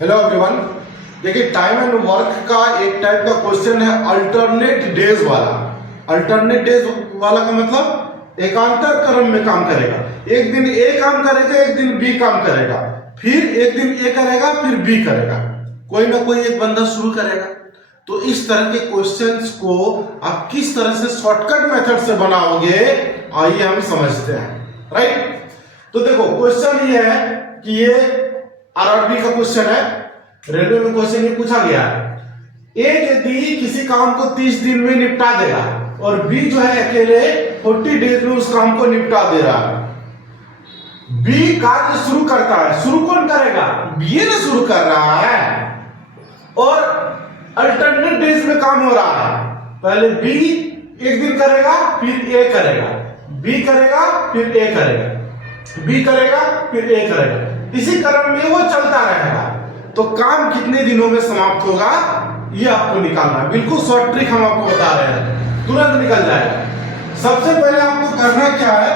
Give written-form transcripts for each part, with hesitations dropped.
Hello everyone. देखिए time and work का एक टाइप का क्वेश्चन है अल्टरनेट डेज वाला। अल्टरनेट डेज वाला का मतलब एकांतर क्रम में काम करेगा। एक दिन ए काम करेगा, एक दिन बी काम करेगा, फिर एक दिन ए करेगा, फिर बी करेगा, कोई ना कोई एक बंदा शुरू करेगा। तो इस तरह के क्वेश्चंस को आप किस तरह से शॉर्टकट मेथड से बनाओगे, आइए हम समझते हैं। राइट, तो देखो क्वेश्चन ये है कि ये आरआरबी का क्वेश्चन है, रेलवे में क्वेश्चन ये पूछा गया है। ए यदि किसी काम को 30 दिन में निपटा देगा और बी जो है अकेले 40 डेज में उस काम को निपटा दे रहा है। बी कार्य शुरू करता है, शुरू कौन करेगा? बी ने शुरू कर रहा है और अल्टरनेट डेज में काम हो रहा है। पहले बी एक दिन करेगा, फिर ए करेगा, बी करेगा, फिर ए करेगा, बी करेगा, फिर ए करेगा, इसी क्रम में वो चलता रहेगा। तो काम कितने दिनों में समाप्त होगा ये आपको निकालना है। बिल्कुल शॉर्ट ट्रिक हम आपको बता रहे हैं, तुरंत निकल जाएगा। सबसे पहले आपको करना क्या है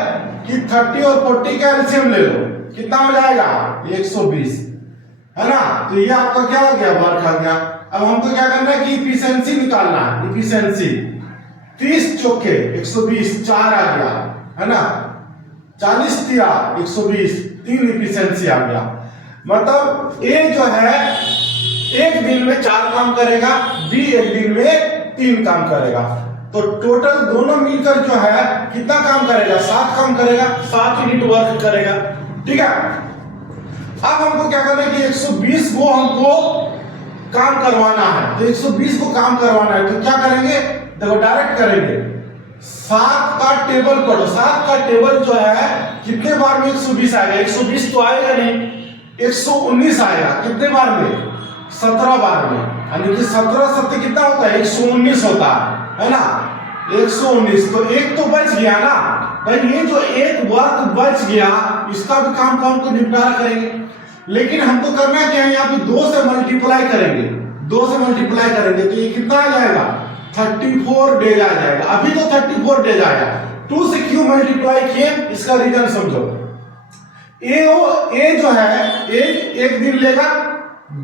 कि 30 और 40 का एलसीएम ले लो। कितना हो जाएगा? 120 है ना। तो ये आपका क्या हो गया? वर्क आ गया। अब हमको क्या करना है कि इफिशिएंसी निकालना है। इफिशिएंसी 30 चौके 120, 4 आ गया है ना। 40 तिया 120, 3 इफिशिएंसी आ गया। मतलब ए जो है एक दिन में 4 काम करेगा, बी एक दिन में 3 काम करेगा। तो टोटल दोनों मिलकर जो है कितना काम करेगा? 7 काम करेगा, 7 यूनिट वर्क करेगा। ठीक है, अब हमको क्या करना है कि 120 को हमको काम करवाना है। तो 120 को काम करवाना है तो क्या करेंगे? देखो डायरेक्ट करेंगे। 7 का टेबल पढ़ो। 7 का टेबल जो है कितने बार में 120 आएगा? 120 तो आएगा नहीं, 119 आएगा। कितने बार में? 17 बार में। यानी कि 17 सत्य कितना होता है? 119 होता है ना। 119 तो एक तो बच गया ना भाई। ये जो एक वर्क बच गया इसका भी काम को हमको निपटारा करेंगे। लेकिन हमको करना क्या है? यहाँ पे 2 से मल्टीप्लाई करेंगे। 2 से मल्टीप्लाई करेंगे तो ये कितना आ जाएगा? 34 डेज आ जाएगा। अभी तो 34 डेज आया। 2 से क्यों मल्टीप्लाई किए इसका रीजन समझो। ए जो है एक दिन लेगा,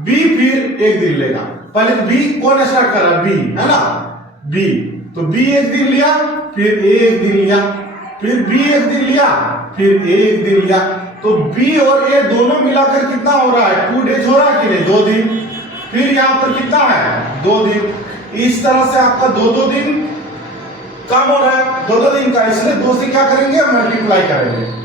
बी फिर एक दिन लेगा। पहले बी कौन स्टार्ट कर रहा है? बी है ना, बी। तो बी एक दिन लिया, फिर ए एक दिन लिया, फिर बी एक दिन लिया, फिर ए एक दिन लिया। तो बी और ए दोनों मिलाकर कितना हो रहा है? 2 डेज हो रहा है कि नहीं? 2 दिन। फिर यहां पर कितना है? 2 दिन। इस तरह से आपका 2-2 दिन काम हो रहा है, 2-2 दिन का। इसलिए 2 से क्या करेंगे? मल्टीप्लाई करेंगे।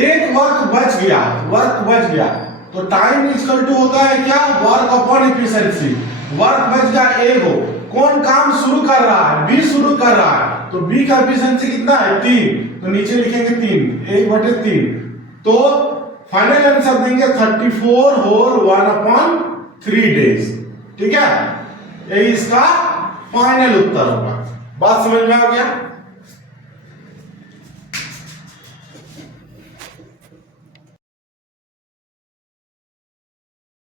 एक वर्क बच गया, वर्क बच गया तो टाइम इक्वल टू होता है क्या? Work upon efficiency. वर्क बच गया ए को। कौन काम शुरू कर रहा है? बी शुरू कर रहा है। तो बी का एफिशिएंसी कितना है? 3। तो नीचे लिखेंगे 3, 1/3। तो फाइनल आंसर देंगे 34 होल 1/3 डेज। ठीक है, यही इसका फाइनल उत्तर होगा। बात समझ में आ गया?